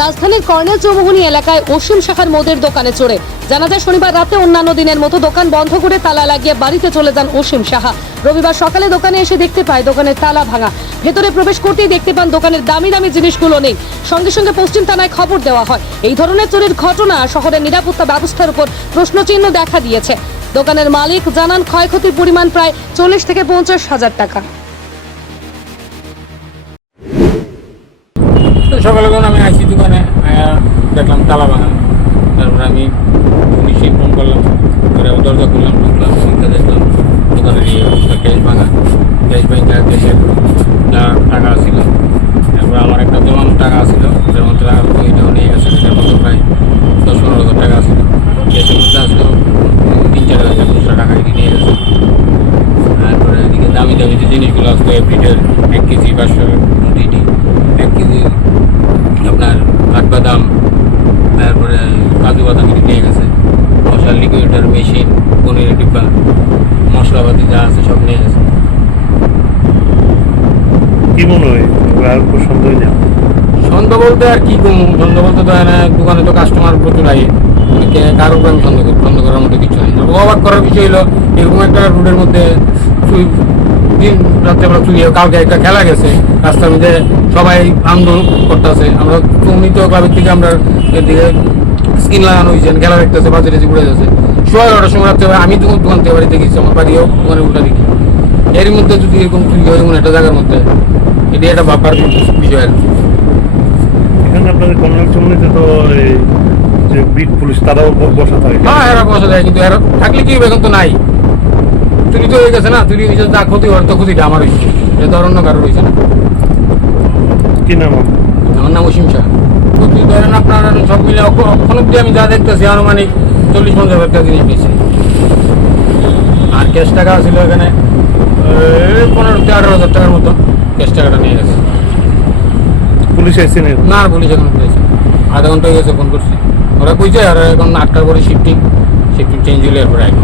রাজধানীর কর্নেল চৌমুহনী এলাকায় অসীম শাখার মদের দোকানে চড়ে। জানা যায়, শনিবার রাতে অন্যান্য দিনের মতো দোকান বন্ধ করে তালা লাগিয়ে বাড়িতে চলে যান অসীম সাহা। রবিবার সকালে দোকানে এসে দেখতে পায়, দোকানের তালা ভাঙা। ভেতরে প্রবেশ করতেই দেখতে পান দোকানের দামি দামি জিনিসগুলো নেই। সঙ্গে সঙ্গে পশ্চিম থানায় খবর দেওয়া হয়। এই ধরনের চুরির ঘটনা শহরের নিরাপত্তা ব্যবস্থার উপর প্রশ্নচিহ্ন দেখা দিয়েছে। দোকানের মালিক জানান, ক্ষয়ক্ষতির পরিমাণ প্রায় চল্লিশ থেকে পঞ্চাশ হাজার টাকা। সকালে আমি আইসি দেখলাম তালা ভাঙা। তারপরে আমি পুলিশে ফোন করলাম, করে দরজা খুললাম, ঢুকলাম চিন্তা দেখলাম দোকানের ইয়ে ক্যাশ ভাঙা। ক্যাশ ভাঙা ক্যাশের যা টাকা ছিল, তারপরে আমার একটা জমানো টাকা ছিল এটার মধ্যে টাকা নিয়ে গেছে, এটার মধ্যে প্রায় দশ পনেরো হাজার টাকা ছিল। ক্যাশের মধ্যে আসলো তিন চার হাজার খুচরা টাকা এটি নিয়ে গেছে। তারপরে এদিকে দামি দামি যে জিনিসগুলো আসলো এভরিডের এক কেজি পাঁচশো দুইটি এক কেজি আপনার কাঠবাদাম তারপরে কাজু বাদাম এটি নিয়ে গেছে মশলা লিকুইডের মেশিন পনিরের ডিব্বা মশলাপাতি যা আছে সব নিয়ে গেছে কি মনে হয়? গ্রাহক পছন্দ হয় না সন্দেহ বলতে আর কি কম সন্দেহ বলতে তো দোকানে তো কাস্টমার প্রচুর আগে উপর আমি সন্দেহ করি সন্দেহ করার মতো কিছু নেই তবে অবাক করার বিষয় হলো এরকম একটা রোডের মধ্যে চুরি দিন রাত্রেবেলা চুরি হয়। কালকে একটা খেলা গেছে। রাস্তার মধ্যে সবাই আন্দোলন করতেছে। আমরা উন্নীত ক্লাবের থেকে আমরা এদিকে স্কিন লাগানো হয়েছে খেলা দেখতেছে বাজে রেজে ঘুরে যাচ্ছে। সোয়া এগারোটার সময় রাত্রে আমি তখন দোকান থেকে বাড়িতে গেছি আমার বাড়িও দোকানে উল্টা দেখি এর মধ্যে যদি এরকম চুরি হয় এমন একটা জায়গার মধ্যে এটি একটা ভাববার বিষয় আর কি। এখানে আপনাদের চমনিতে তো এই যে বিট পুলিশ তারাও বসা থাকে। হ্যাঁ এরা বসা যায় কিন্তু এরা থাকলে কি এখন তো নাই। চুরি তো হয়ে গেছে না চুরি হয়েছে যা ক্ষতি হওয়ার তো ক্ষতিটা আমার হয়েছে এটা তো অন্য কারোর হয়েছে না। কি নাম? আমার নাম অসীম শাহ। ধরেন আপনার সব মিলে এখন অব্দি আমি যা দেখতেছি আনুমানিক চল্লিশ পঞ্চাশ হাজার টাকা জিনিস পেয়েছি আর ক্যাশ টাকা ছিল এখানে পনেরো থেকে আঠারো হাজার টাকার মতো ক্যাশ টাকাটা নিয়ে গেছে। পুলিশ এসেছে না আর পুলিশ এখন পেয়েছে আধা ঘণ্টা হয়ে গেছে ফোন করছি। ওরা কইছে আর এখন আটটার পরে শিফটিং শিফটিং চেঞ্জ হলে এরপরে এক